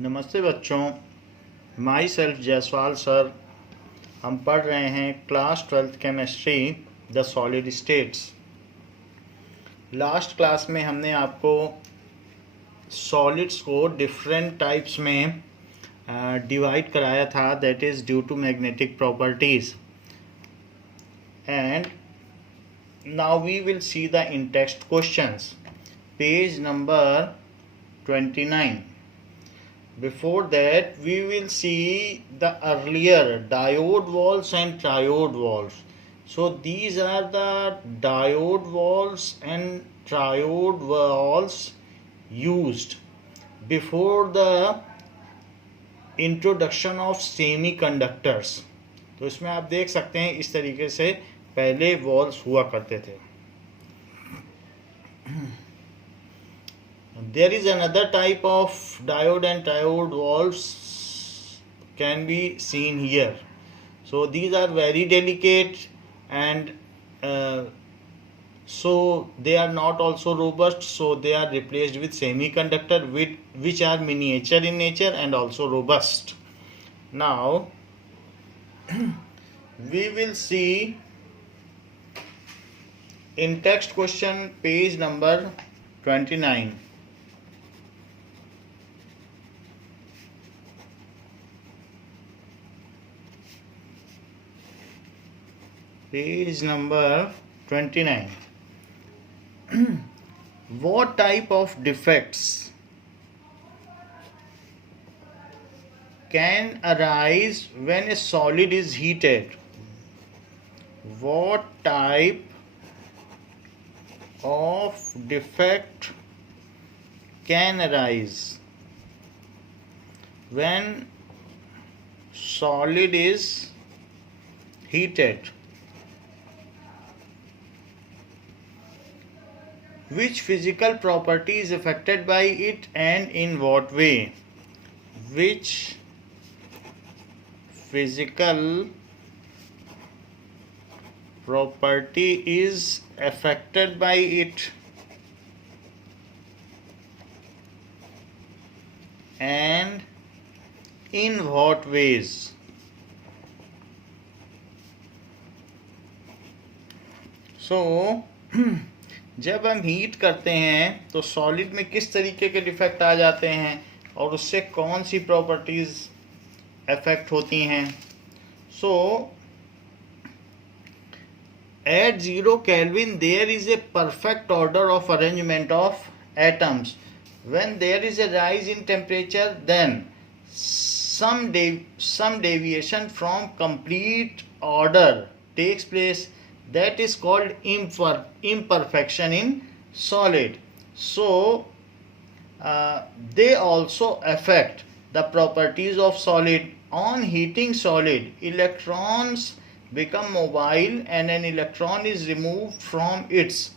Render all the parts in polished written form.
नमस्ते बच्चों, my self Jaiswal sir. हम पढ़ रहे हैं class 12th chemistry the solid states. Last class में हमने आपको सॉलिड्स को डिफरेंट टाइप्स में डिवाइड कराया था, that is due to magnetic properties. And now we will see the in text questions, page number 29. Before that, we will see the earlier diode walls and triode walls. So these are the diode walls and triode walls used before the introduction of semiconductors. तो इसमें आप देख सकते हैं इस तरीके से पहले वॉल्स हुआ करते थे. There is another type of diode and triode walls can be seen here. So these are very delicate and so they are not also robust, so they are replaced with semiconductor which are miniature in nature and also robust. Now we will see in text question page number 29. Page number 29. What type of defects can arise when a solid is heated? What type of defect can arise when solid is heated? Which physical property is affected by it and in what way? Which physical property is affected by it and in what ways? So जब हम heat करते हैं तो solid में किस तरीके के defect आ जाते हैं और उससे कौन सी प्रॉपर्टीज अफेक्ट होती हैं. So at 0 kelvin there is a perfect order of arrangement of atoms. When there is a rise in temperature then some deviation from complete order takes place. That is called imperfection in solid. So they also affect the properties of solid. On heating solid, electrons become mobile and an electron is removed from its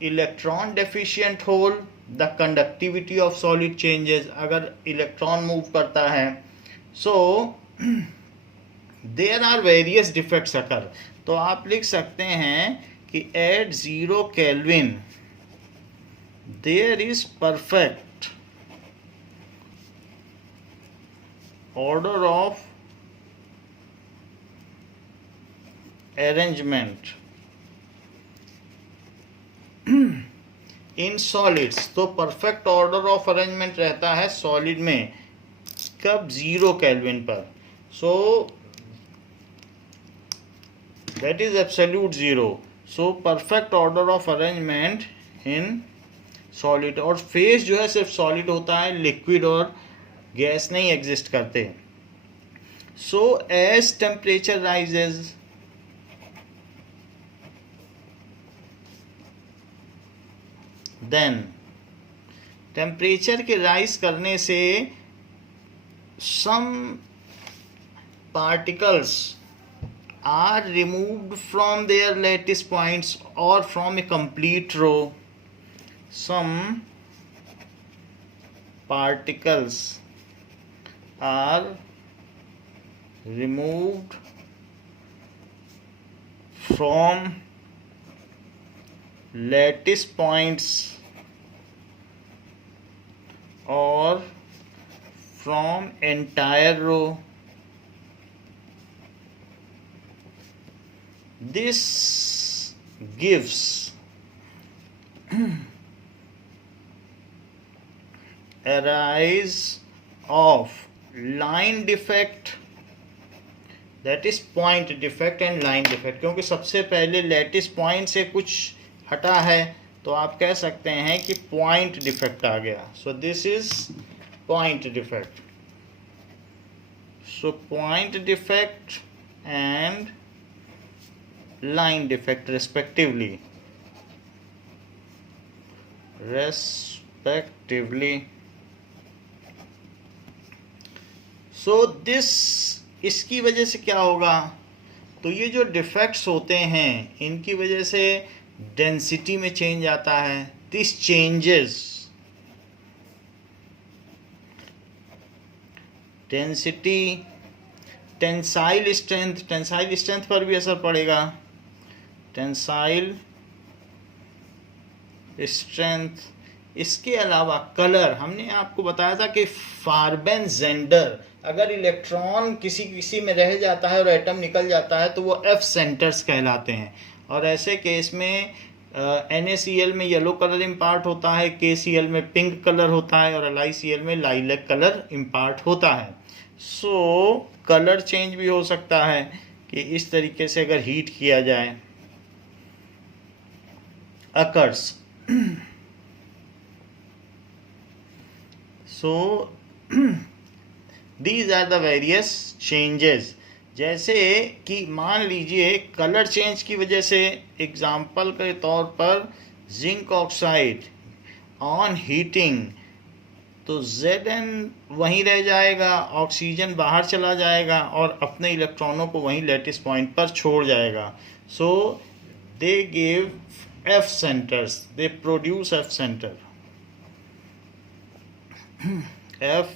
electron deficient hole. The conductivity of solid changes. अगर electron move करता है, so there are various defects occur. तो आप लिख सकते हैं कि at 0 kelvin there is perfect order of arrangement in solids. तो परफेक्ट ऑर्डर ऑफ अरेंजमेंट रहता है सॉलिड में कब? 0 केल्विन पर. So that is absolute zero. So perfect order of arrangement in solid. और फेज जो है सिर्फ सॉलिड होता है, लिक्विड और गैस नहीं एग्जिस्ट करते. So as temperature rises then temperature के राइज करने से some particles are removed from their lattice points or from a complete row. Some particles are removed from lattice points or from entire row. This gives arise of line defect, that is point defect and line defect. क्योंकि सबसे पहले lattice point से कुछ हटा है तो आप कह सकते हैं कि पॉइंट डिफेक्ट आ गया. So this is point defect. So point defect and line defect respectively. So this, इसकी वजह से क्या होगा, तो ये जो डिफेक्ट्स होते हैं इनकी वजह से डेंसिटी में चेंज आता है. This changes density, tensile strength पर भी असर पड़ेगा. Tensile strength. इसके अलावा कलर, हमने आपको बताया था कि फार्बेन जेंडर, अगर इलेक्ट्रॉन किसी में रह जाता है और एटम निकल जाता है तो वो एफ सेंटर्स कहलाते हैं. और ऐसे केस में NaCl में येलो कलर इम्पार्ट होता है, KCl में पिंक कलर होता है और LiCl में लाइलैक कलर इम्पार्ट होता है. सो कलर चेंज भी हो सकता है कि इस तरीके से अगर हीट किया जाए occurs. So these are the various changes. जैसे कि मान लीजिए कलर चेंज की वजह से, एग्जाम्पल के तौर पर जिंक ऑक्साइड ऑन हीटिंग, तो Zn वहीं रह जाएगा, ऑक्सीजन बाहर चला जाएगा और अपने इलेक्ट्रॉनों को वहीं लैटिस पॉइंट पर छोड़ जाएगा. So they give F centers, they produce F center. F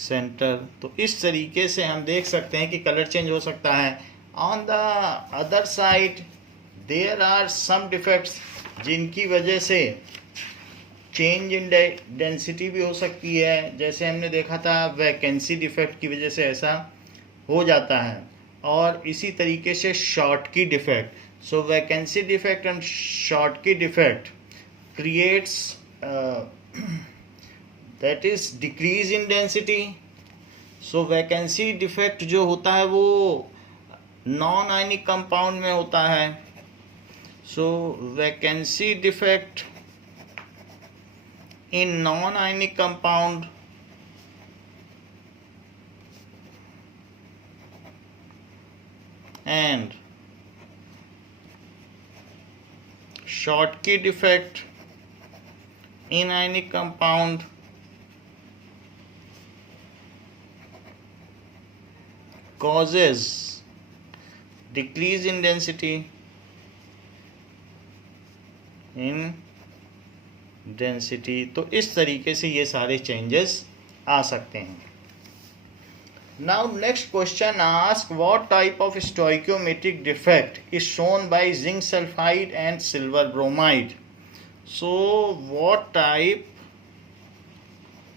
center. तो इस तरीके से हम देख सकते हैं कि कलर चेंज हो सकता है. On the other side, there are some defects जिनकी वजह से चेंज इन डेंसिटी भी हो सकती है. जैसे हमने देखा था वैकेंसी डिफेक्ट की वजह से ऐसा हो जाता है. और इसी तरीके से Schottky defect. So vacancy defect and Schottky defect creates that is decrease in density. So vacancy defect जो होता है वो नॉन आयनिक कंपाउंड में होता है. So vacancy defect in non ionic compound and Schottky defect in ionic compound causes decrease in density तो इस तरीके से ये सारे चेंजेस आ सकते हैं. Now next question asks what type of stoichiometric defect is shown by zinc sulfide and silver bromide. So what type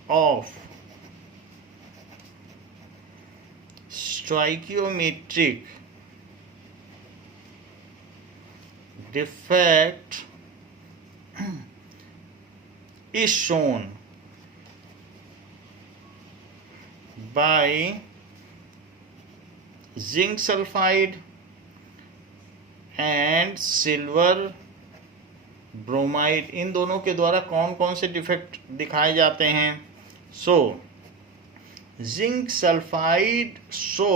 of stoichiometric defect is shown by zinc sulfide and silver bromide. इन दोनों के द्वारा कौन कौन से defect दिखाए जाते हैं? So zinc sulphide show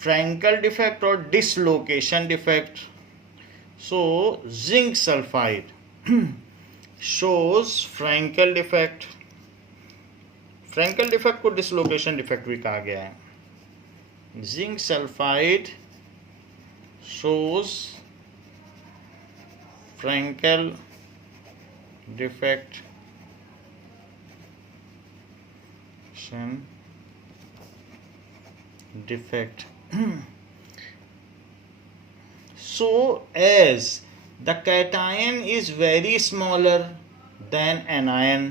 Frenkel defect और dislocation defect. So zinc sulphide shows Frenkel defect. Frenkel defect को डिसलोकेशन डिफेक्ट भी कहा गया है. Zinc sulphide shows Frenkel defect so as the cation is very smaller than anion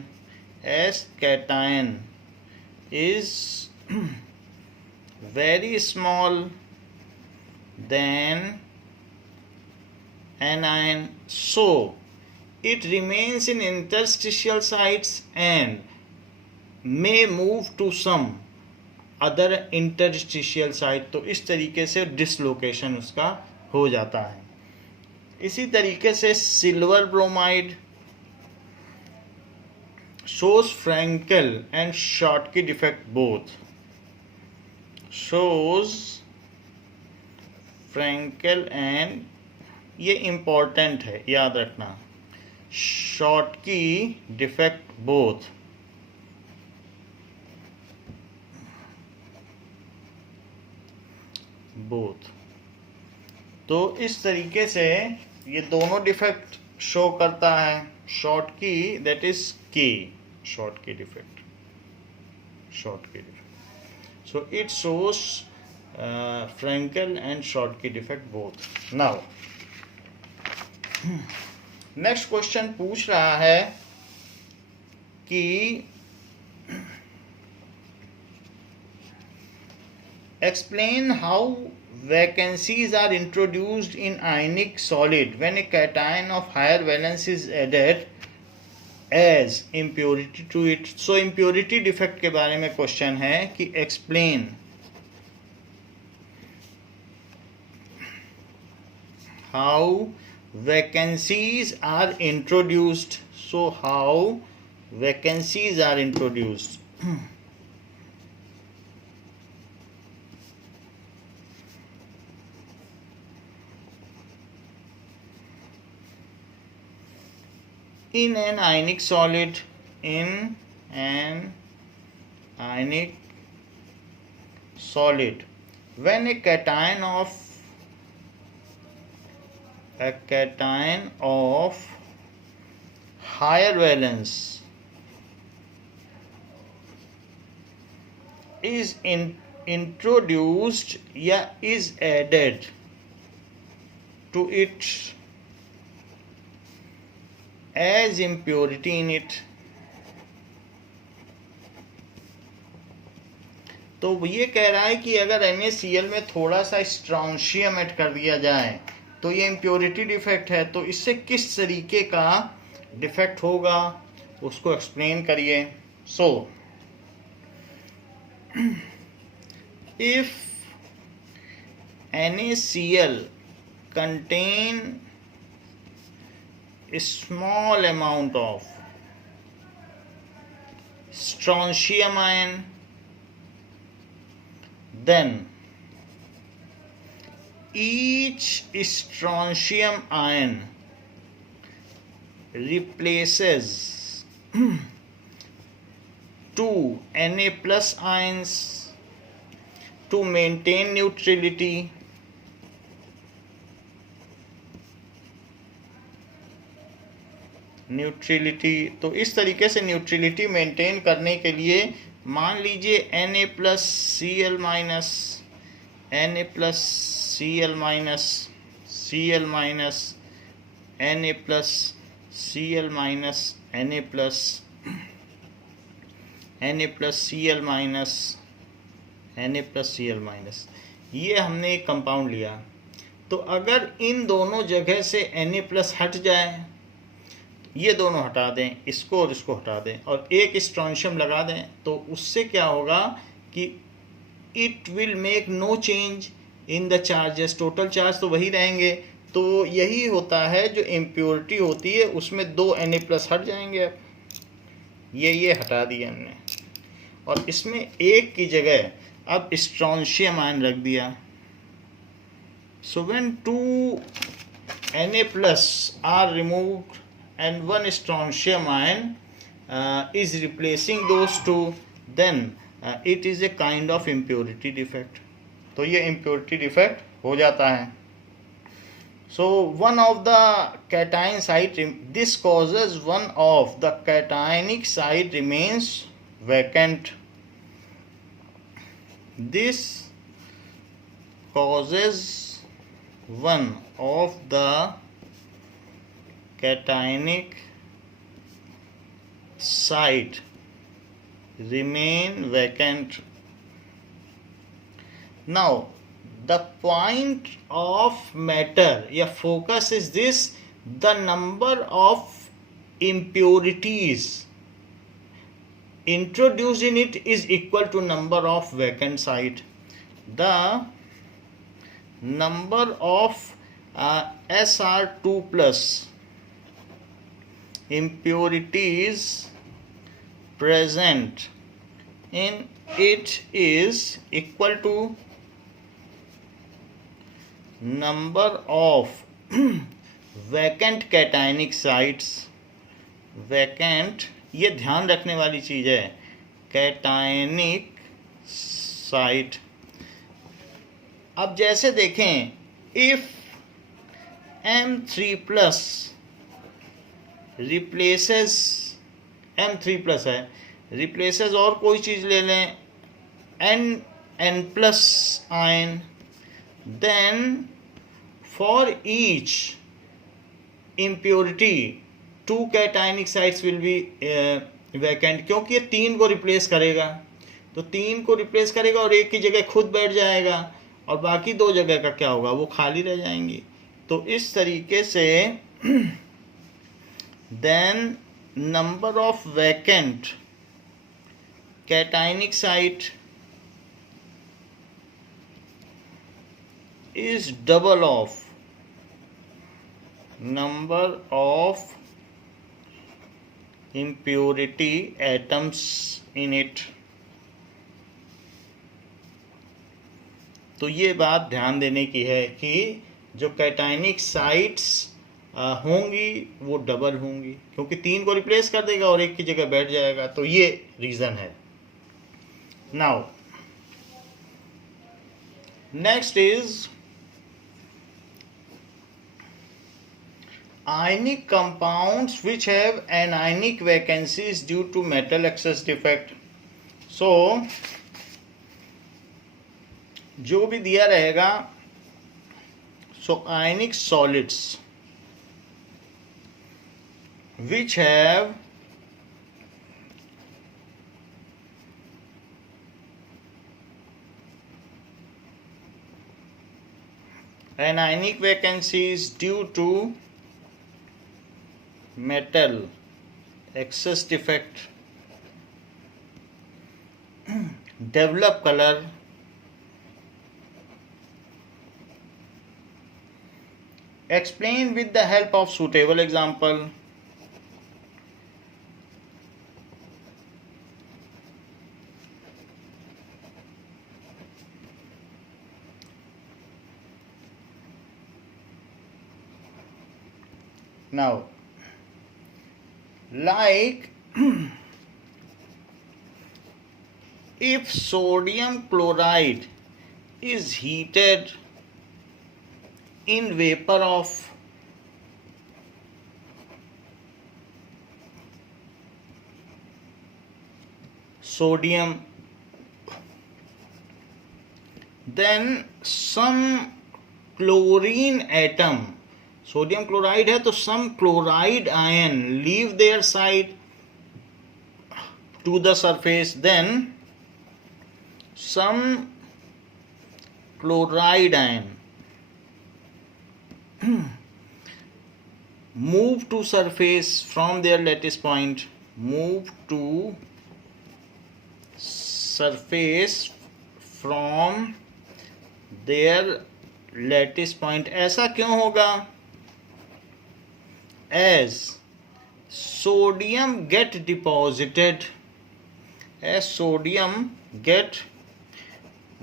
S cation is very small than anion, so it remains in interstitial sites and may move to some other interstitial site. तो इस तरीके से dislocation उसका हो जाता है. इसी तरीके से silver bromide shows Frankel and Schottky defect both. Shows Frankel and, ये इम्पोर्टेंट है याद रखना, Schottky defect both. तो इस तरीके से ये दोनों डिफेक्ट शो करता है. Schottky, that is K, Schottky defect. So it shows Frankel and Schottky defect both. Now next question पूछ रहा है कि explain how vacancies are introduced in ionic solid when a cation of higher valence is added as impurity to it. So impurity defect के बारे में question है कि explain how vacancies are introduced. So how vacancies are introduced. In an ionic solid, in an ionic solid, when a cation of higher valence is introduced या is added to it as impurity in it, तो ये कह रहा है कि अगर NaCl में थोड़ा सा स्ट्रोंशियम ऐड कर दिया जाए तो ये इम्प्योरिटी डिफेक्ट है. तो इससे किस तरीके का डिफेक्ट होगा उसको एक्सप्लेन करिए. So if NaCl contain a small amount of strontium ion, then each strontium ion replaces two Na plus ions to maintain neutrality. तो इस तरीके से न्यूट्रलिटी मेंटेन करने के लिए मान लीजिए Na plus Cl minus Na plus Cl minus Cl minus Na plus Cl minus Na plus Cl minus Na plus Cl minus, ये हमने एक कंपाउंड लिया. तो अगर इन दोनों जगह से Na प्लस हट जाए, ये दोनों हटा दें, इसको और इसको हटा दें और एक स्ट्रोंशियम लगा दें, तो उससे क्या होगा कि it will make no change in the charges. Total charge तो वही रहेंगे. तो यही होता है जो इम्प्योरिटी होती है, उसमें दो Na प्लस हट जाएंगे. अब ये हटा दिया हमने और इसमें एक की जगह अब स्ट्रोंशियम आयन रख दिया. So when two Na plus are removed and one strontium ion is replacing those two, then it is a kind of impurity defect. तो ये impurity defect हो जाता है. So one of the cation site, this causes one of the cationic site remains vacant. This causes one of the cationic site remain vacant. Now the point of matter या focus is this: the number of impurities introduced in it is equal to number of vacant site. The number of SR2 plus impurities present in it is equal to number of vacant cationic sites. vacant, ये ध्यान रखने वाली चीज है, cationic site. अब जैसे देखें, if M3 plus replaces M3 plus है, replaces और कोई चीज ले लें N plus ion, then for each impurity 2 cationic sites will be vacant. क्योंकि ये 3 को रिप्लेस करेगा, तो 3 को रिप्लेस करेगा और एक की जगह खुद बैठ जाएगा, और बाकी 2 जगह का क्या होगा, वो खाली रह जाएंगी. तो इस तरीके से then number of vacant cationic site is double of number of impurity atoms in it. तो ये बात ध्यान देने की है कि जो कैटाइनिक साइट्स होंगी वो डबल होंगी, क्योंकि 3 को रिप्लेस कर देगा और एक की जगह बैठ जाएगा. तो ये रीजन है. Now next is ionic compounds which have anionic vacancies due to metal excess defect. So जो भी दिया रहेगा, so ionic solids which have anionic vacancies due to metal excess defect develop color. Explain with the help of suitable example. Now like if sodium chloride is heated in vapor of sodium, then some chlorine atom, sodium chloride है तो some chloride ion leave their side to the surface, then some chloride ion move to surface from their lattice point, move to surface from their lattice point. ऐसा क्यों होगा? As sodium get deposited, as sodium get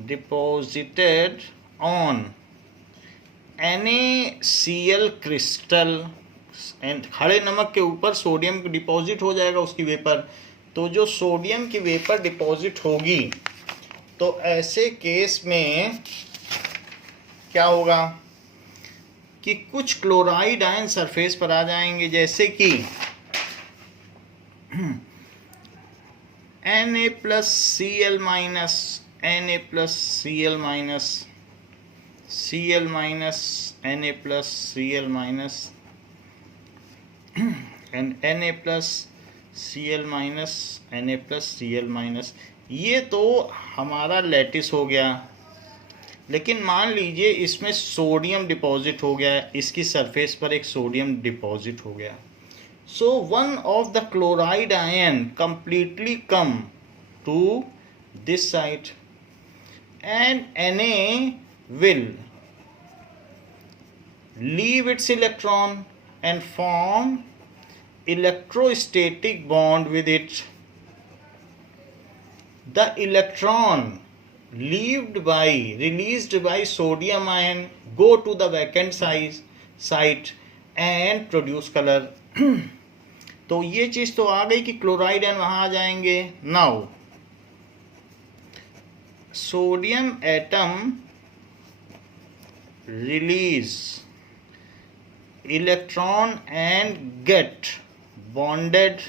deposited on NaCl crystal, and खड़े नमक के ऊपर sodium deposit हो जाएगा उसकी वेपर. तो जो सोडियम की वेपर डिपॉजिट होगी, तो ऐसे केस में क्या होगा कि कुछ क्लोराइड आयन सरफेस पर आ जाएंगे, जैसे कि Na plus Cl minus, Na plus Cl minus, Cl minus Na plus Cl minus, and Na plus Cl minus Na plus Cl minus. ये तो हमारा लैटिस हो गया, लेकिन मान लीजिए इसमें सोडियम डिपॉजिट हो गया है, इसकी सरफेस पर एक सोडियम डिपॉजिट हो गया। So one of the chloride ion completely come to this side and Na will leave its electron and form electrostatic bond with it. The electron released by sodium ion go to the vacant site and produce color. तो ये चीज तो आ गई कि chloride ion वहां आ जाएंगे। Now sodium atom release electron and get bonded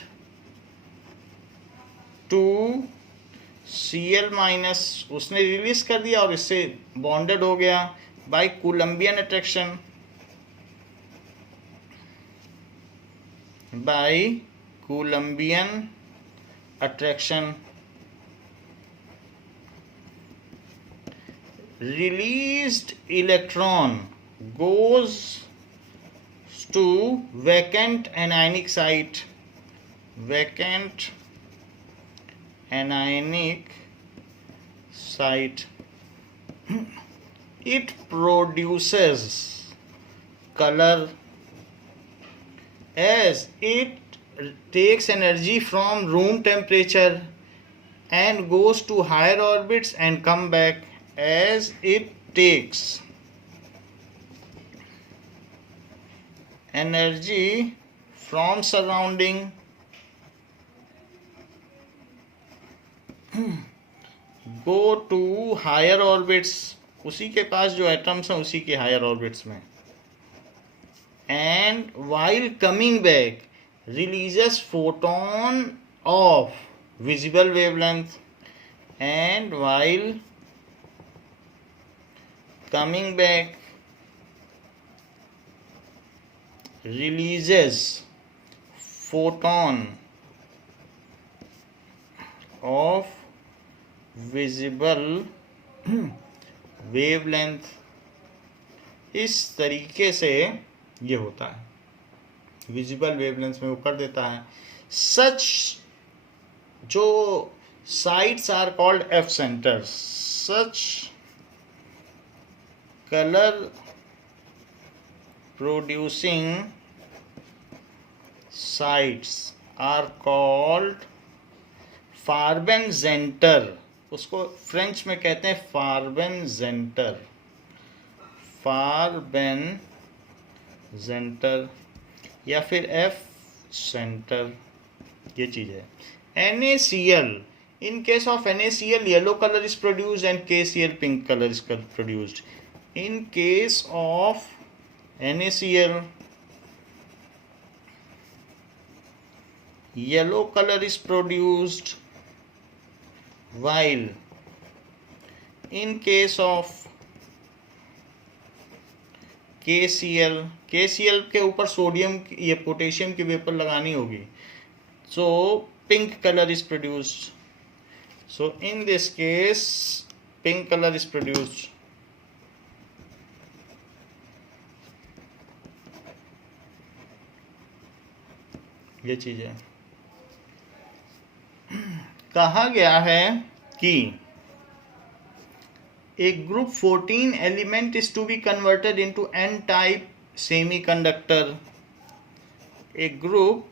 to Cl माइनस, उसने रिलीज कर दिया और इससे बॉन्डेड हो गया by Coulombian attraction, by Coulombian attraction. Released electron goes to vacant anionic site, vacant anionic site. It produces color as it takes energy from room temperature and goes to higher orbits and come back as it takes energy from surrounding go to higher orbits, उसी के पास जो atoms हैं उसी के higher orbits में, and while coming back releases photon of visible wavelength, and while coming back releases photon of visible wavelength। इस तरीके से ये होता है, विजिबल वेवलेंथ में वो कर देता है। सच जो sites are called F centres, such color producing sites are called Farbenzenter, उसको फ्रेंच में कहते हैं फार्बेनजेंटर, फार्बेनजेंटर या फिर एफ सेंटर, ये चीज है। NaCl, in case of NaCl yellow color is produced and KCl pink color is produced. In case of NaCl yellow color is produced, while in case of KCl के ऊपर सोडियम ये potassium की vapour लगानी होगी, so pink color is produced. So in this case pink color is produced. ये चीज है। कहा गया है कि a group 14 element is to be converted into n type semiconductor. A group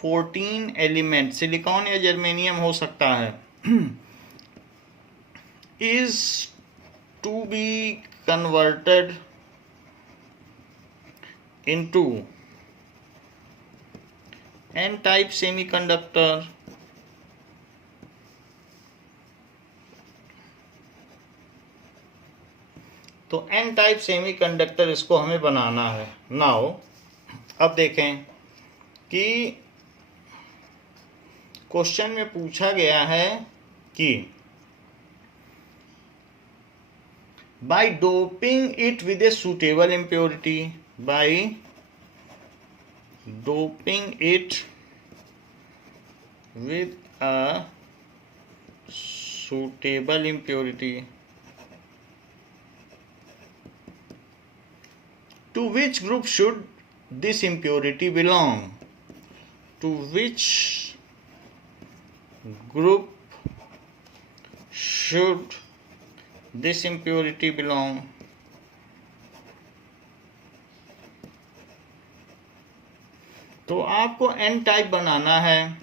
14 element, silicon या जर्मेनियम हो सकता है, is to be converted into n type semiconductor तो n टाइप सेमीकंडक्टर इसको हमें बनाना है। नाउ अब देखें कि क्वेश्चन में पूछा गया है कि by doping it with a suitable impurity, by doping it with a suitable impurity. To which group should this impurity belong? To which group should this impurity belong? तो आपको एन टाइप बनाना है,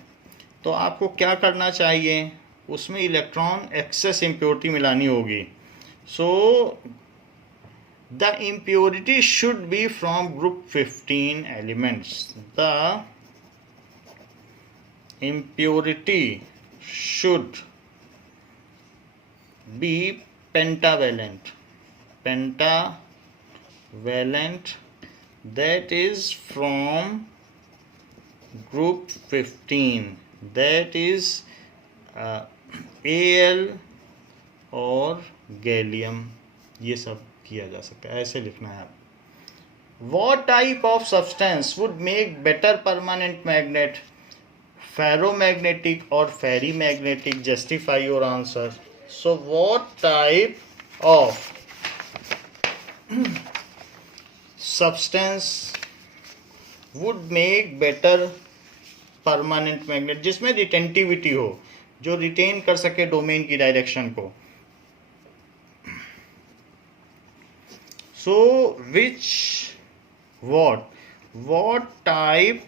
तो आपको क्या करना चाहिए, उसमें इलेक्ट्रॉन एक्सेस इम्प्योरिटी मिलानी होगी. So the impurity should be from group 15 elements. The impurity should be pentavalent. That is from group 15. That is Al और गैलियम. ये सब किया जा सकता है, ऐसे लिखना है. What type of substance would make better permanent magnet? Ferromagnetic or ferrimagnetic? Justify your answer. So what type of substance would make better permanent magnet? जिसमें रिटेंटिविटी हो, जो रिटेन कर सके डोमेन की डायरेक्शन को. So what type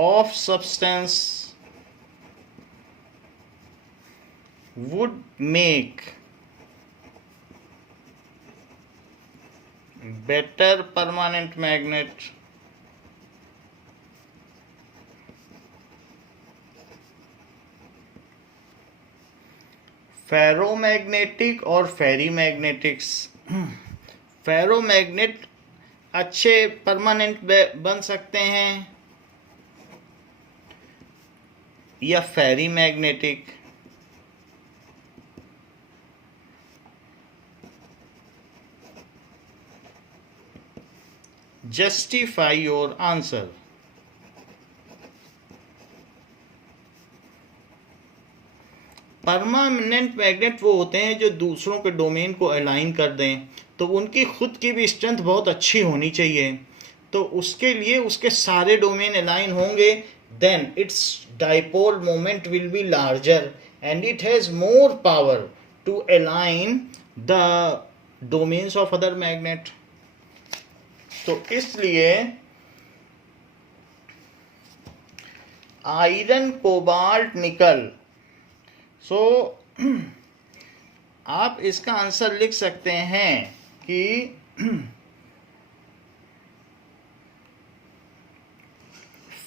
of substance would make better permanent magnet? Ferromagnetic और ferrimagnetics. Ferromagnet अच्छे permanent बन सकते हैं या ferrimagnetic. Justify your answer. Permanent magnet वो होते हैं जो दूसरों के डोमेन को अलाइन कर दें, तो उनकी खुद की भी स्ट्रेंथ बहुत अच्छी होनी चाहिए. तो उसके लिए उसके सारे डोमेन अलाइन होंगे, then its dipole moment will be larger and it has more power to align the domains of other magnet. तो इसलिए आयरन, कोबाल्ट, निकल. सो आप इसका आंसर लिख सकते हैं कि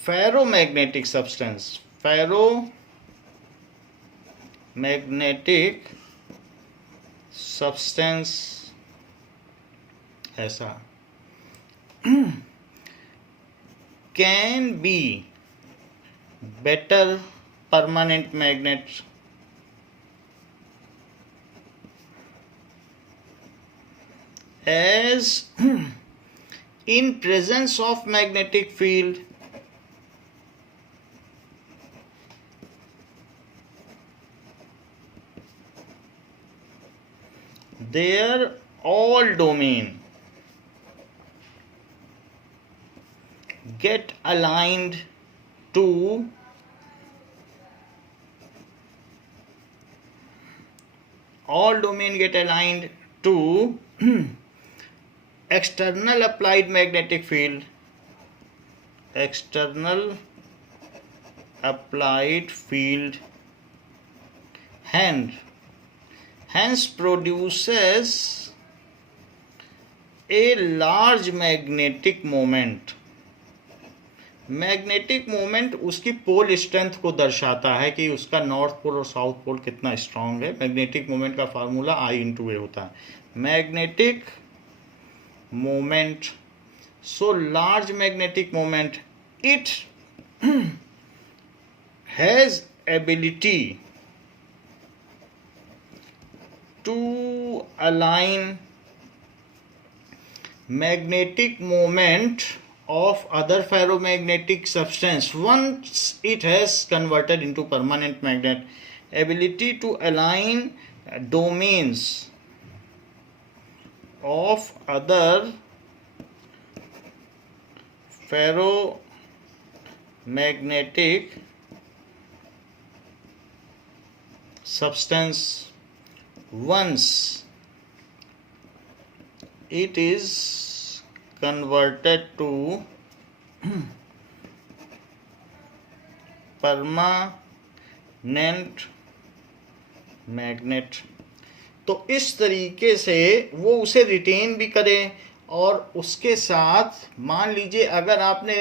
ferromagnetic substance, ferromagnetic substance ऐसा can be better permanent magnet. As in presence of magnetic field, their all domain get aligned to external applied magnetic field. Hence produces a large magnetic moment. Magnetic moment उसकी pole strength को दर्शाता है कि उसका north pole और south pole कितना strong है. Magnetic moment का फार्मूला I/A होता है. Magnetic moment, so large magnetic moment, it has ability to align magnetic moment of other ferromagnetic substance once it has converted into permanent magnet. Ability to align domains of other ferromagnetic substance once it is converted to permanent magnet. तो इस तरीके से वो उसे retain भी करे और उसके साथ मान लीजिए अगर आपने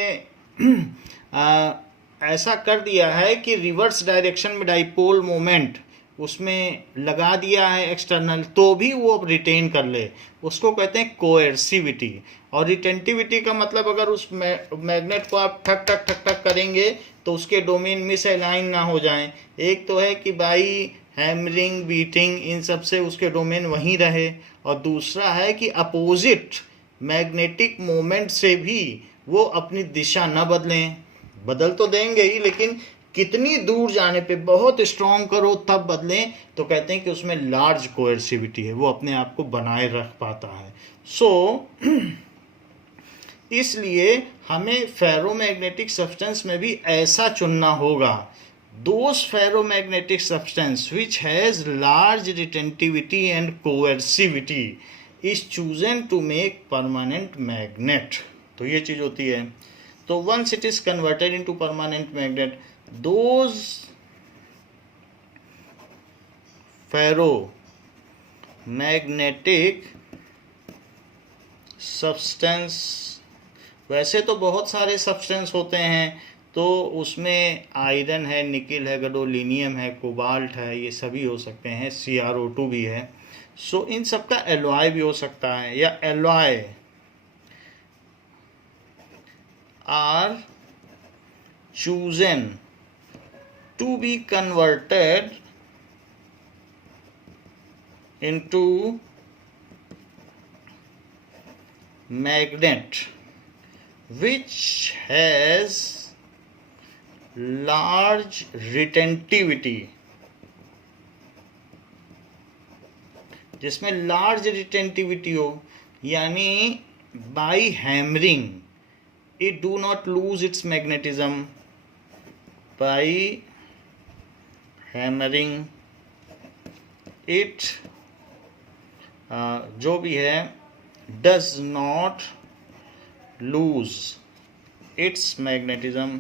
ऐसा कर दिया है कि रिवर्स डायरेक्शन में डाइपोल मोमेंट उसमें लगा दिया है एक्सटर्नल, तो भी वो रिटेन कर ले, उसको कहते हैं कोएर्सिविटी. और रिटेंटिविटी का मतलब अगर उस मैग्नेट को आप ठक ठक ठक ठक करेंगे तो उसके डोमेन मिस अलाइन ना हो जाएं. एक तो है कि बाई हैमरिंग बीटिंग इन सब से उसके डोमेन वहीं रहे, और दूसरा है कि अपोजिट मैग्नेटिक मोमेंट से भी वो अपनी दिशा न बदलें. बदल तो देंगे ही, लेकिन कितनी दूर जाने पे बहुत स्ट्रॉन्ग करो तब बदलें. तो कहते हैं कि उसमें लार्ज कोएर्सिविटी है, वो अपने आप को बनाए रख पाता है. सो इसलिए हमें फेरोमैग्नेटिक सब्सटेंस में भी ऐसा चुनना होगा. Those ferromagnetic substance which has large retentivity and coercivity is chosen to make permanent magnet. तो ये चीज होती है. तो once it is converted into permanent magnet, those ferromagnetic substance, वैसे तो बहुत सारे सब्सटेंस होते हैं, तो उसमें आयरन है, निकिल है, गैडोलीनियम है, कोबाल्ट है, ये सभी हो सकते हैं, CrO2 भी है. सो इन सब का एलॉय भी हो सकता है, या alloy are chosen to be converted into magnet which has large retentivity, जिसमें लार्ज रिटेंटिविटी हो, यानी by hammering it do not lose its magnetism. By hammering it जो भी है does not lose its magnetism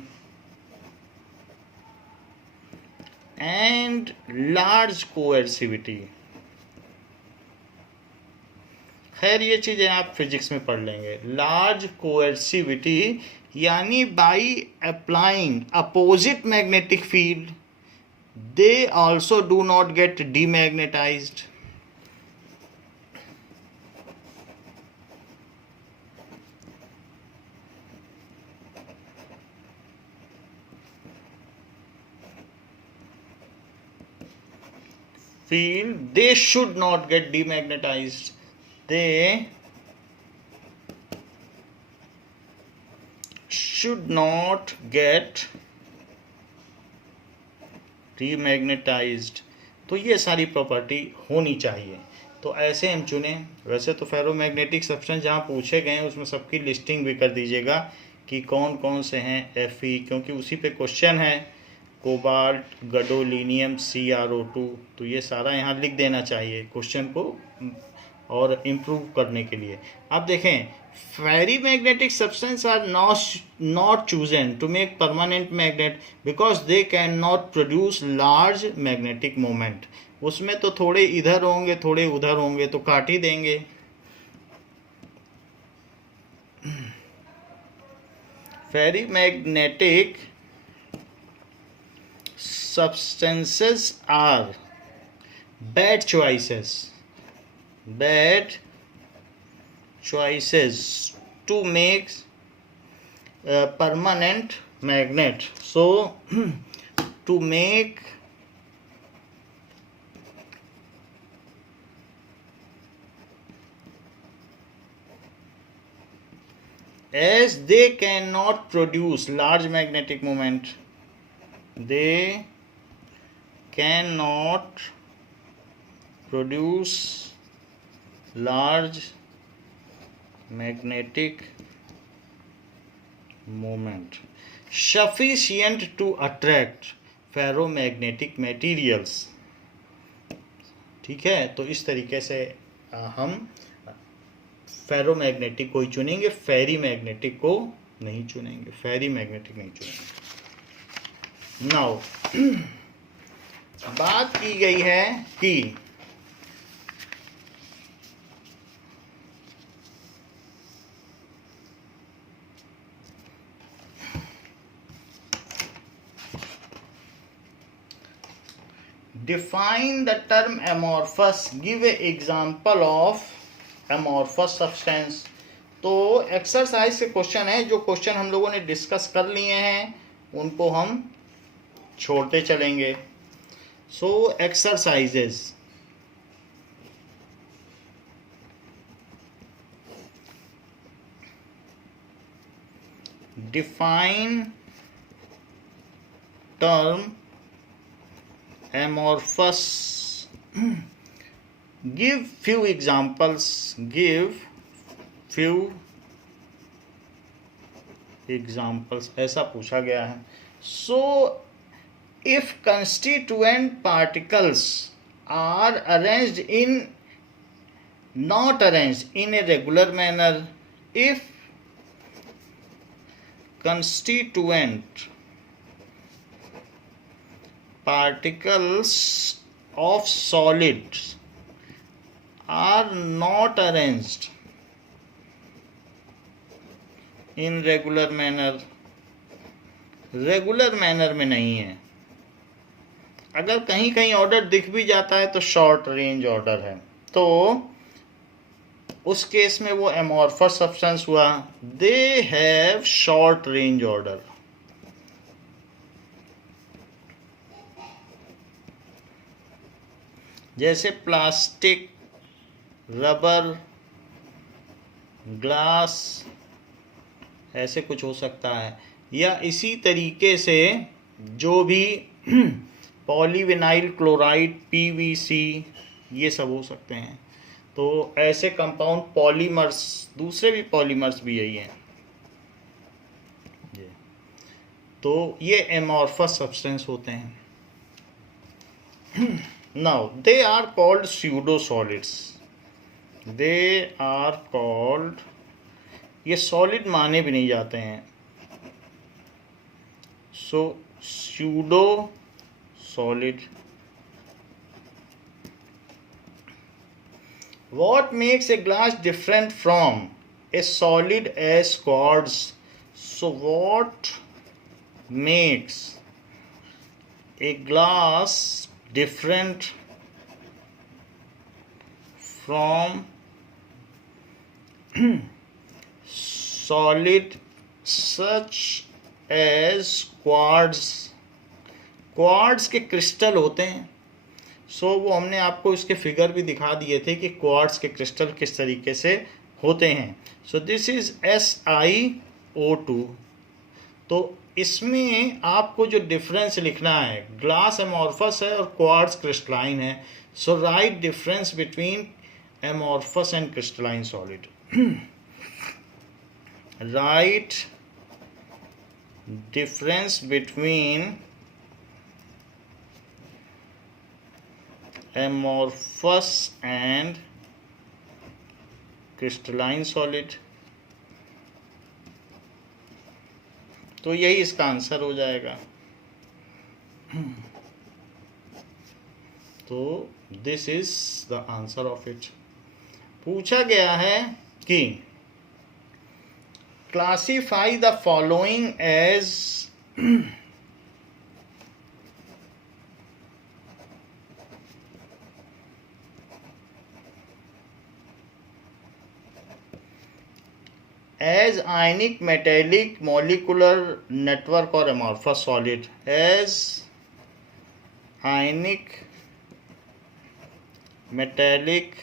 and large coercivity. खैर ये चीजें आप फिजिक्स में पढ़ लेंगे. लार्ज कोएर्सिविटी यानी by applying opposite magnetic field they also do not get demagnetised. Field, they should not get demagnetized. They should not get demagnetized. तो ये सारी प्रॉपर्टी होनी चाहिए. तो ऐसे हम चुने. वैसे तो फेरोमैग्नेटिक सब्सटेंस जहाँ पूछे गए हैं उसमें सबकी लिस्टिंग भी कर दीजिएगा कि कौन कौन से हैं. Fe, क्योंकि उसी पे क्वेश्चन है. कोबाल्ट, गैडोलीनियम, CrO2, तो ये सारा यहाँ लिख देना चाहिए क्वेश्चन को और इम्प्रूव करने के लिए. अब देखें, ferrimagnetic substance are not chosen to make permanent magnet because they can not produce large magnetic moment. उसमें तो थोड़े इधर होंगे थोड़े उधर होंगे तो काट ही देंगे. फेरीमैग्नेटिक substances are bad choices to make permanent magnet. So to make as they cannot produce large magnetic moment, they cannot produce large magnetic moment sufficient to attract ferromagnetic materials. ठीक है, तो इस तरीके से हम फेरोमैग्नेटिक को ही चुनेंगे, फेरी मैग्नेटिक को नहीं चुनेंगे, फेरी मैग्नेटिक नहीं चुनेंगे। नाउ बात की गई है कि define the term amorphous, give an example of amorphous substance। तो एक्सरसाइज के क्वेश्चन है, जो क्वेश्चन हम लोगों ने डिस्कस कर लिए हैं उनको हम छोड़ते चलेंगे। So exercises, define term amorphous, give few examples, ऐसा पूछा गया है। So if constituent particles are not arranged in a regular manner, if constituent particles of solids are not arranged in regular manner, regular manner में नहीं है, अगर कहीं कहीं ऑर्डर दिख भी जाता है तो शॉर्ट रेंज ऑर्डर है, तो उस केस में वो एमॉर्फस सब्सटेंस हुआ। They have short range order. जैसे प्लास्टिक, रबर, ग्लास, ऐसे कुछ हो सकता है, या इसी तरीके से जो भी पॉलीविनाइल क्लोराइड, पीवीसी, ये सब हो सकते हैं। तो ऐसे कंपाउंड पॉलीमर्स, दूसरे भी पॉलीमर्स भी यही हैं। तो ये एमॉर्फस सब्सटेंस होते हैं। Now they are called pseudo solids, they are called, ये solid माने भी नहीं जाते हैं, so pseudo solid। What makes a glass different from a solid as quartz? So what makes a glass different from solid such as quartz? Quartz के crystal होते हैं। सो वो हमने आपको इसके फिगर भी दिखा दिए थे कि क्वार्ट्ज के क्रिस्टल किस तरीके से होते हैं। So this is SiO2। तो इसमें आपको जो डिफरेंस लिखना है, ग्लास एमॉर्फस है और क्वार्ट्ज क्रिस्टलाइन है। So write difference between amorphous and crystalline solid. Write difference between amorphous and crystalline solid। तो यही इसका आंसर हो जाएगा। तो this is the answer of it. पूछा गया है कि classify the following as as ionic, metallic, molecular network or amorphous solid। as ionic, metallic,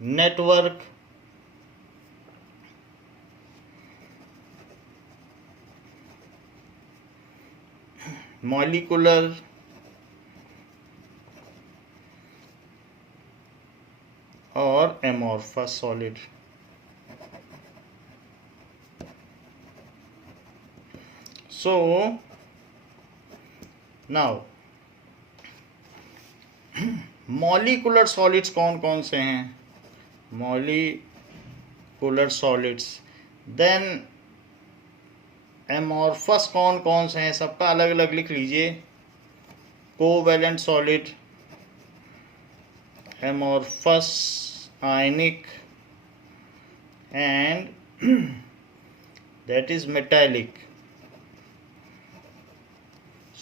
network molecular और amorphous solid. So now molecular solids कौन कौन से हैं? Molecular solids. देन एमॉर्फस कौन कौन से हैं? सबका अलग अलग लिख लीजिए। Covalent solid, amorphous, ionic and that is metallic.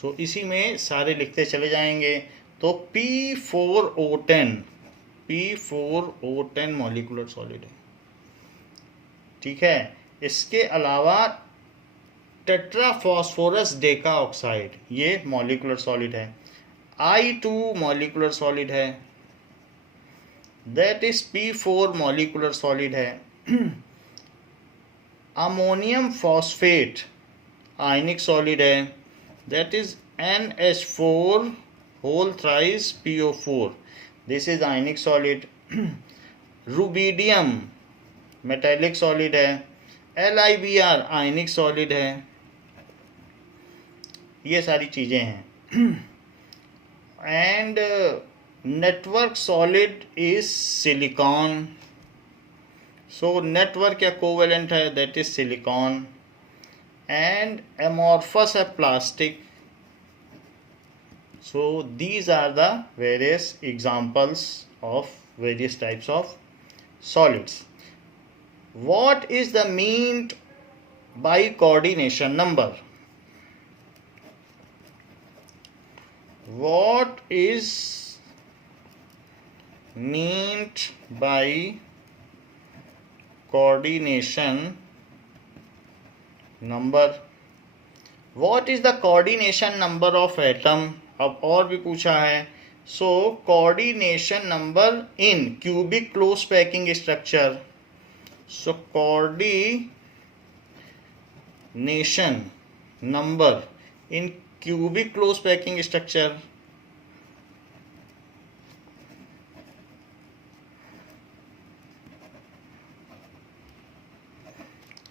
So इसी में सारे लिखते चले जाएंगे। तो P4O10 मॉलिकुलर सॉलिड है। ठीक है। इसके अलावा टेट्राफॉस्फोरस डेका ऑक्साइड, ये मॉलिकुलर सॉलिड है। I2 मॉलिकुलर सॉलिड है, that is P4 molecular solid है। अमोनियम फॉस्फेट आयनिक सॉलिड है, that is NH4 whole thrice PO4, this is ionic solid। Rubidium metallic solid है, LiBr आयनिक सॉलिड है। ये सारी चीजें हैं। And network solid is silicon. So network या कोवेलेंट है, that is silicon. And amorphous है plastic. So these are the various examples of various types of solids. What is the meant by coordination number? What is meant by coordination number? What is the coordination number of atom? अब और भी पूछा है। So coordination number in cubic close packing structure. So coordination number in cubic close packing structure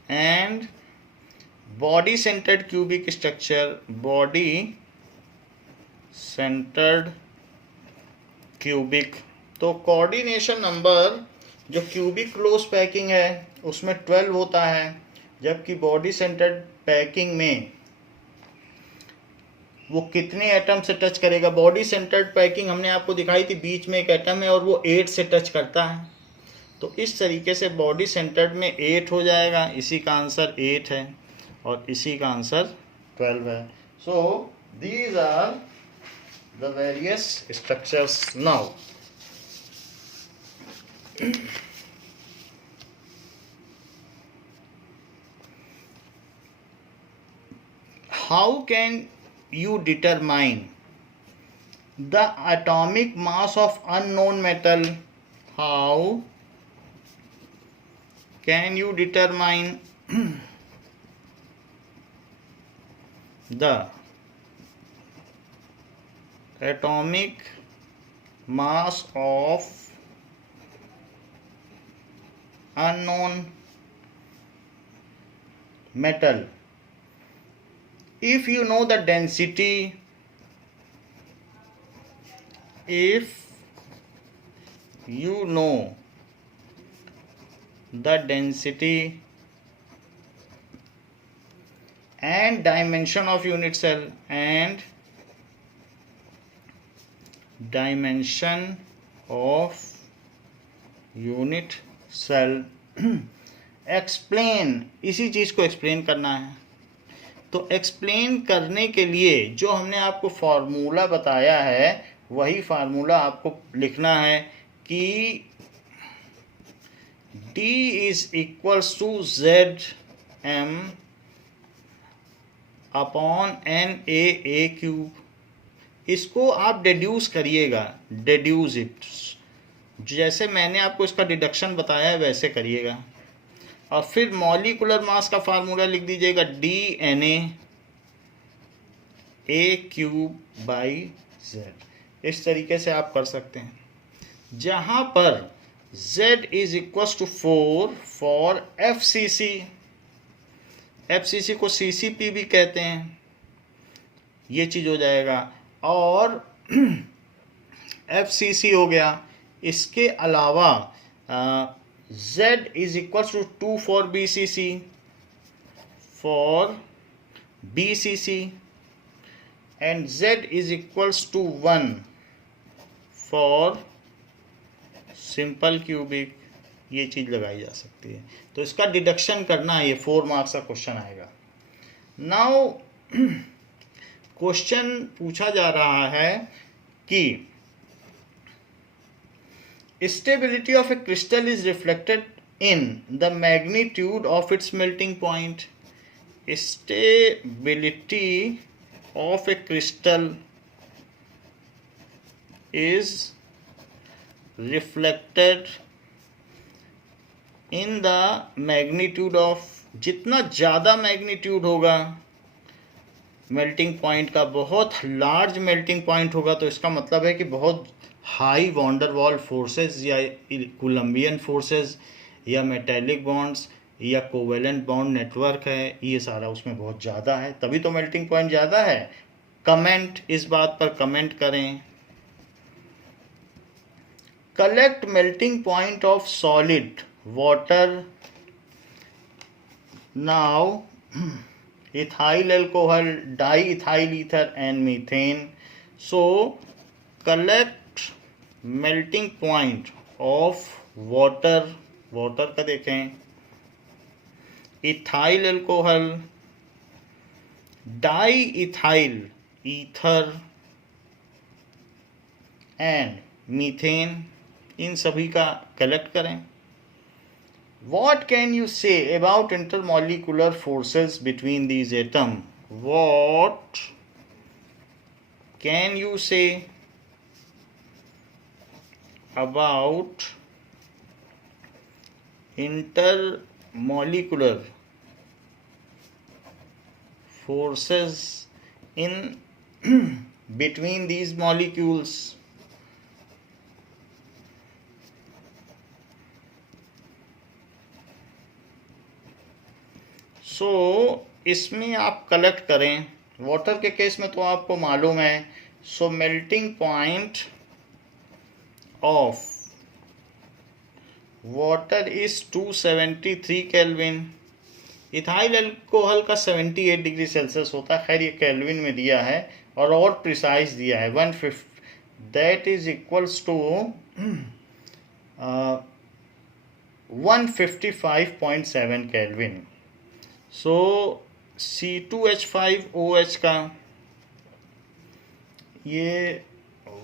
and body centred cubic structure, body centred cubic. तो coordination number जो cubic close packing है उसमें 12 होता है, जबकि बॉडी सेंटर्ड पैकिंग में वो कितने एटम से टच करेगा? बॉडी सेंटर्ड पैकिंग हमने आपको दिखाई थी, बीच में एक एटम है और वो 8 से टच करता है। तो इस तरीके से बॉडी सेंटर्ड में 8 हो जाएगा, इसी का आंसर 8 है और इसी का आंसर 12 है। So these are the various structures. Now how can you determine the atomic mass of unknown metal? How can you determine the atomic mass of unknown metal? If you know the density, if you know the density and dimension of unit cell and dimension of unit cell, explain, इसी चीज को explain करना है। तो explain करने के लिए जो हमने आपको फार्मूला बताया है वही फार्मूला आपको लिखना है कि D is equals to ZM upon NaA cube. इसको आप डिड्यूस करिएगा, डिड्यूस इट, जैसे मैंने आपको इसका डिडक्शन बताया है वैसे करिएगा। और फिर मॉलिकुलर मास का फार्मूला लिख दीजिएगा DNA A³/Z। इस तरीके से आप कर सकते हैं, जहाँ पर Z is equal to 4 for FCC। FCC को CCP भी कहते हैं, ये चीज़ हो जाएगा। और FCC हो गया। इसके अलावा Z is equal to 2 for BCC and Z is equals to 1 for simple cubic. ये चीज़ लगाई जा सकती है। तो इसका डिडक्शन करना है, ये 4 मार्क्स का क्वेश्चन आएगा। नाउ क्वेश्चन पूछा जा रहा है कि stability of A crystal is reflected in the magnitude of its melting point. Stability of a crystal is reflected in the magnitude of, जितना ज़्यादा मैग्नीट्यूड होगा मेल्टिंग पॉइंट का, बहुत लार्ज मेल्टिंग पॉइंट होगा, तो इसका मतलब है कि बहुत हाई वॉन्डर वॉल फोर्सेस या कोलम्बियन फोर्सेस या मेटेलिक बॉन्ड्स या कोवेलेंट बॉन्ड नेटवर्क है, ये सारा उसमें बहुत ज़्यादा है, तभी तो मेल्टिंग पॉइंट ज़्यादा है। कमेंट, इस बात पर कमेंट करें। Collect melting point of solid water. Now ethyl alcohol, diethyl ether and methane. So collect melting point of water, water का देखें, ethyl alcohol, diethyl ether and methane, इन सभी का कलेक्ट करें। What can you say about intermolecular forces between these atoms? What can you say about intermolecular forces in between these molecules? सो इसमें आप collect करें। Water के case में तो आपको मालूम है। So melting point of water is 273 kelvin. Ethyl alcohol का 78 डिग्री सेल्सियस होता है। खैर ये केल्विन में दिया है और प्रिसाइज दिया है 150, that is equals to 155.7 kelvin. So C2H5OH का ये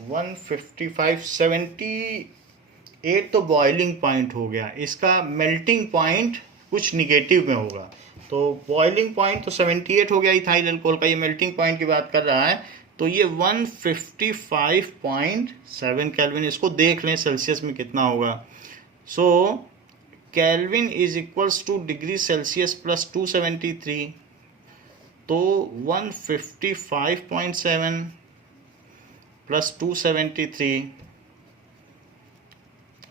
155.78 तो बॉइलिंग पॉइंट हो गया। इसका मेल्टिंग पॉइंट कुछ निगेटिव में होगा, तो बॉइलिंग पॉइंट तो 78 हो गया इथाइल अल्कोहल का, ये मेल्टिंग पॉइंट की बात कर रहा है, तो ये 155.7 केल्विन। इसको देख लें सेल्सियस में कितना होगा। So kelvin is equals to degree Celsius plus 273, तो 155.7 plus 273,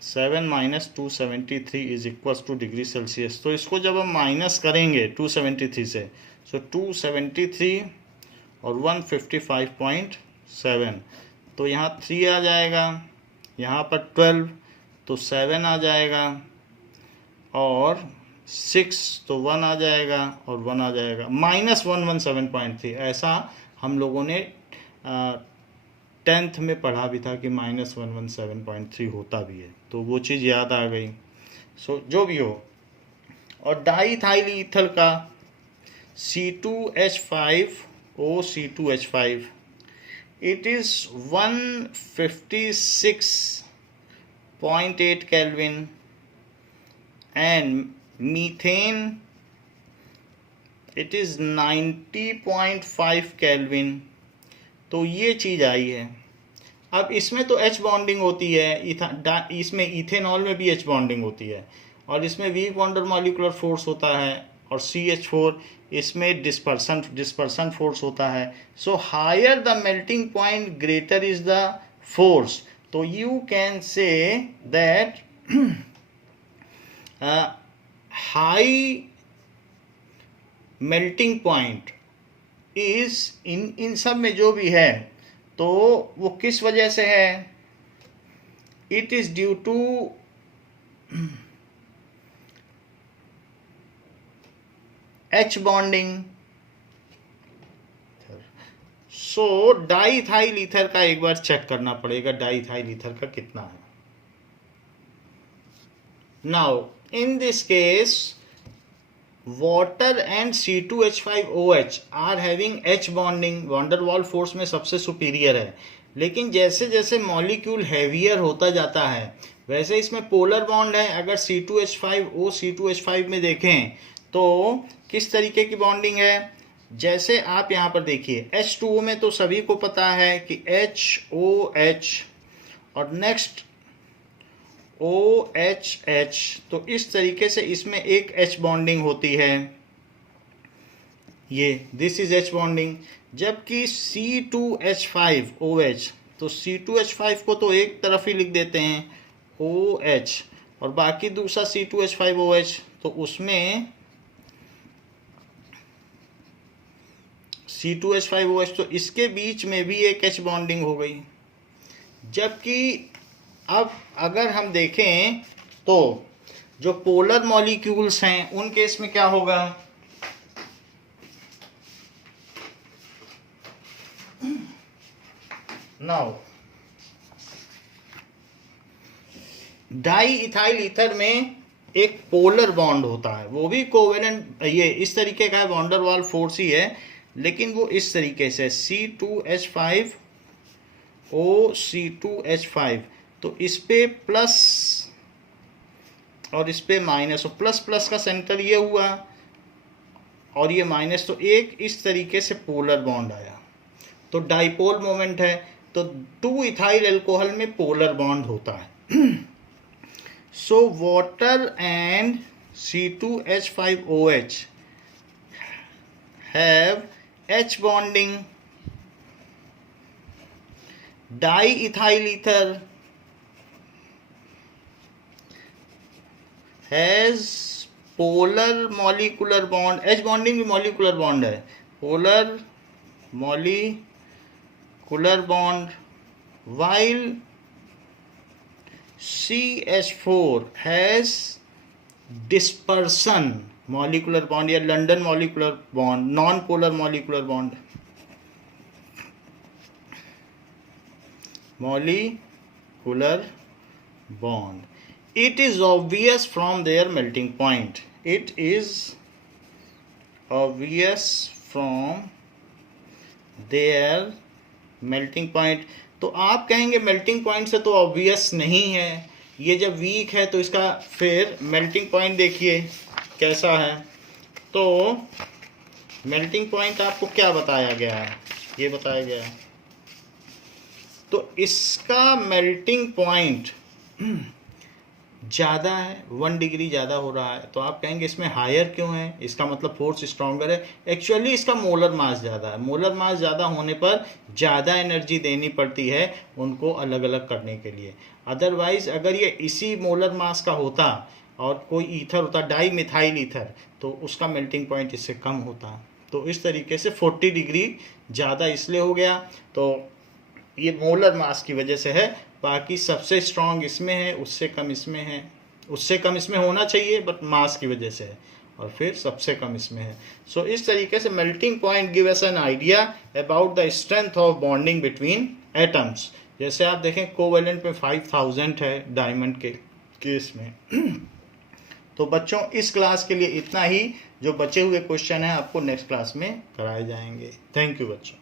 7 minus 273 is equals to degree Celsius. तो इसको जब हम माइनस करेंगे 273 से, सो 273 और 155.7, तो यहाँ 3 आ जाएगा, यहाँ पर 12 तो 7 आ जाएगा, और 6 तो 1 आ जाएगा, और 1 आ जाएगा, माइनस 117.3। ऐसा हम लोगों ने 10th में पढ़ा भी था कि माइनस 117.3 होता भी है, तो वो चीज़ याद आ गई। सो जो भी हो। और डाईथाइल ईथर का C2H5O C2H5, it is 156.8 kelvin and methane it is 90.5 kelvin. तो ये चीज़ आई है। अब इसमें तो H बॉन्डिंग होती है, इसमें इथेनॉल में भी H बॉन्डिंग होती है, और इसमें वीक वॉन्डर मॉलिकुलर फोर्स होता है और CH4 इसमें डिस्पर्सन फोर्स होता है. So higher the melting point greater is the force. तो you can say that high melting point is इन सब में जो भी है तो वो किस वजह से है. It is due to H bonding. So diethyl ether का एक बार चेक करना पड़ेगा, डाईइथाइल ईथर का कितना है. Now in this case water and C2H5OH are having H bonding. Van der Waals force में सबसे सुपीरियर है, लेकिन जैसे जैसे मॉलिक्यूल हैवियर होता जाता है वैसे इसमें पोलर बॉन्ड है. अगर C2H5O C2H5 में देखें तो किस तरीके की बॉन्डिंग है. जैसे आप यहाँ पर देखिए H2O में तो सभी को पता है कि HOH और नेक्स्ट OHH. तो इस तरीके से इसमें एक H बॉन्डिंग होती है, ये दिस इज H बॉन्डिंग. जबकि C2H5OH, तो C2H5 को तो एक तरफ ही लिख देते हैं OH और बाकी दूसरा C2H5OH, तो उसमें C2H5OH, तो इसके बीच में भी एक H बॉन्डिंग हो गई. जबकि अब अगर हम देखें तो जो पोलर मॉलिक्यूल्स हैं उन केस में क्या होगा. नाउ डाईइथाइल ईथर में एक पोलर बॉन्ड होता है, वो भी कोवेलेंट, ये इस तरीके का है, वॉन डेर वाल फोर्स ही है, लेकिन वो इस तरीके से C2H5O C2H5. तो इस पे प्लस और इस पे माइनस, और प्लस प्लस का सेंटर ये हुआ और ये माइनस, तो एक इस तरीके से पोलर बॉन्ड आया. तो डाइपोल मोमेंट है. तो 2 इथाइल अल्कोहल में पोलर बॉन्ड होता है. So water and C2H5OH have H bonding. Diethyl ether has polar molecular bond. H bonding भी molecular bond है, polar molecular bond, while CH4 has dispersion molecular bond या London molecular bond, non polar molecular bond. Molecular bond. It is obvious from their melting point. It is obvious from their melting point. तो आप कहेंगे melting point से तो obvious नहीं है, ये जब वीक है तो इसका फिर मेल्टिंग पॉइंट देखिए कैसा है. तो मेल्टिंग पॉइंट आपको क्या बताया गया है, ये बताया गया है. तो इसका मेल्टिंग पॉइंट ज़्यादा है, 1 डिग्री ज़्यादा हो रहा है. तो आप कहेंगे इसमें हायर क्यों है, इसका मतलब फोर्स स्ट्रॉन्गर है. एक्चुअली इसका मोलर मास ज़्यादा है. मोलर मास ज़्यादा होने पर ज़्यादा एनर्जी देनी पड़ती है उनको अलग अलग करने के लिए. अदरवाइज़ अगर ये इसी मोलर मास का होता और कोई ईथर होता, डाई मिथाइल ईथर, तो उसका मेल्टिंग पॉइंट इससे कम होता. तो इस तरीके से 40 डिग्री ज़्यादा इसलिए हो गया. तो ये मोलर मास की वजह से है. बाकी सबसे स्ट्रॉन्ग इसमें है, उससे कम इसमें है, उससे कम इसमें होना चाहिए बट मास की वजह से है, और फिर सबसे कम इसमें है. सो इस तरीके से melting point give us an idea about the strength of bonding between atoms. जैसे आप देखें कोवेलेंट में 5000 है डायमंड के केस में. तो बच्चों इस क्लास के लिए इतना ही. जो बचे हुए क्वेश्चन हैं आपको नेक्स्ट क्लास में कराए जाएंगे. थैंक यू बच्चों.